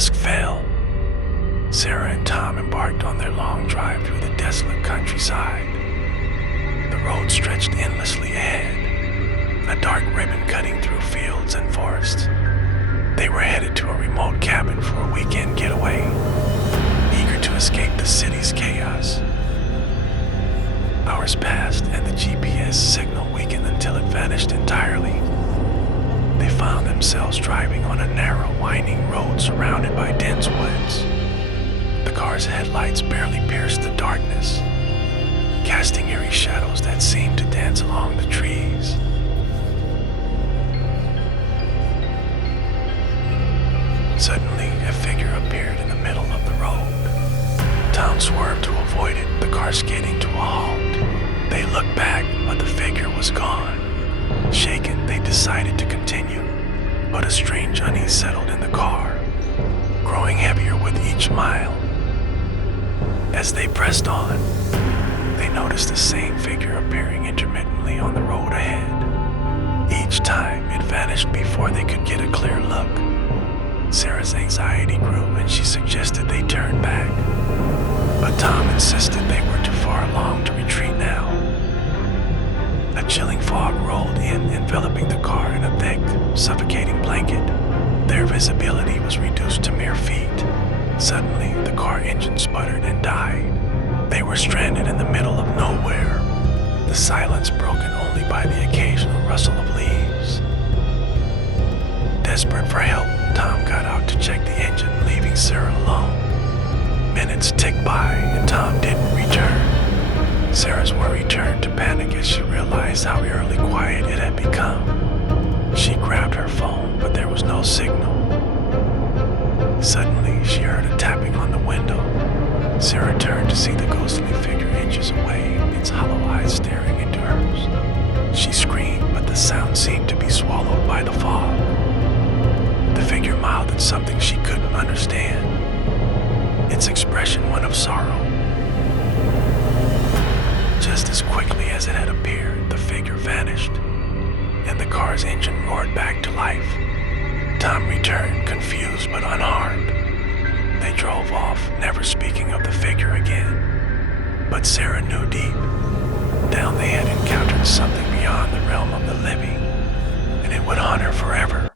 dusk fell, Sarah and Tom embarked on their long drive through the desolate countryside. The road stretched endlessly ahead, a dark ribbon cutting through fields and forests. They were headed to a remote cabin for a weekend getaway, eager to escape the city's chaos. Hours passed and the GPS signal weakened until it vanished entirely. They found themselves driving on a narrow, winding road surrounded by dense woods. The car's headlights barely pierced the darkness, casting eerie shadows that seemed to dance along the trees. Suddenly, a figure appeared in the middle of the road. Tom swerved to avoid it, the car skidding to a halt. They looked back, but the figure was gone. Shaken, they decided to continue, but a strange unease settled in the car, growing heavier with each mile. As they pressed on, they noticed the same figure appearing intermittently on the road ahead. Each time, it vanished before they could get a clear look. Sarah's anxiety grew and she suggested they turn back, but Tom insisted they were too far along to retreat now. A chilling fog rolled in, enveloping the car in a thick, suffocating blanket. Their visibility was reduced to mere feet. Suddenly, the car engine sputtered and died. They were stranded in the middle of nowhere, the silence broken only by the occasional rustle of leaves. Desperate for help, Tom got out to check the engine, leaving Sarah alone. Minutes ticked by and Tom didn't return. Sarah's worry turned to panic as she realized how eerily quiet it had become. She grabbed her phone, but there was no signal. Suddenly, she heard a tapping on the window. Sarah turned to see the ghostly figure inches away, its hollow eyes staring into hers. She screamed, but the sound seemed to be swallowed by the fog. The figure mouthed something she couldn't understand, its expression one of sorrow. Just as quickly as it had appeared, the figure vanished, and the car's engine roared back to life. Tom returned, confused but unharmed. They drove off, never speaking of the figure again. But Sarah knew deep down they had encountered something beyond the realm of the living, and it would haunt her forever.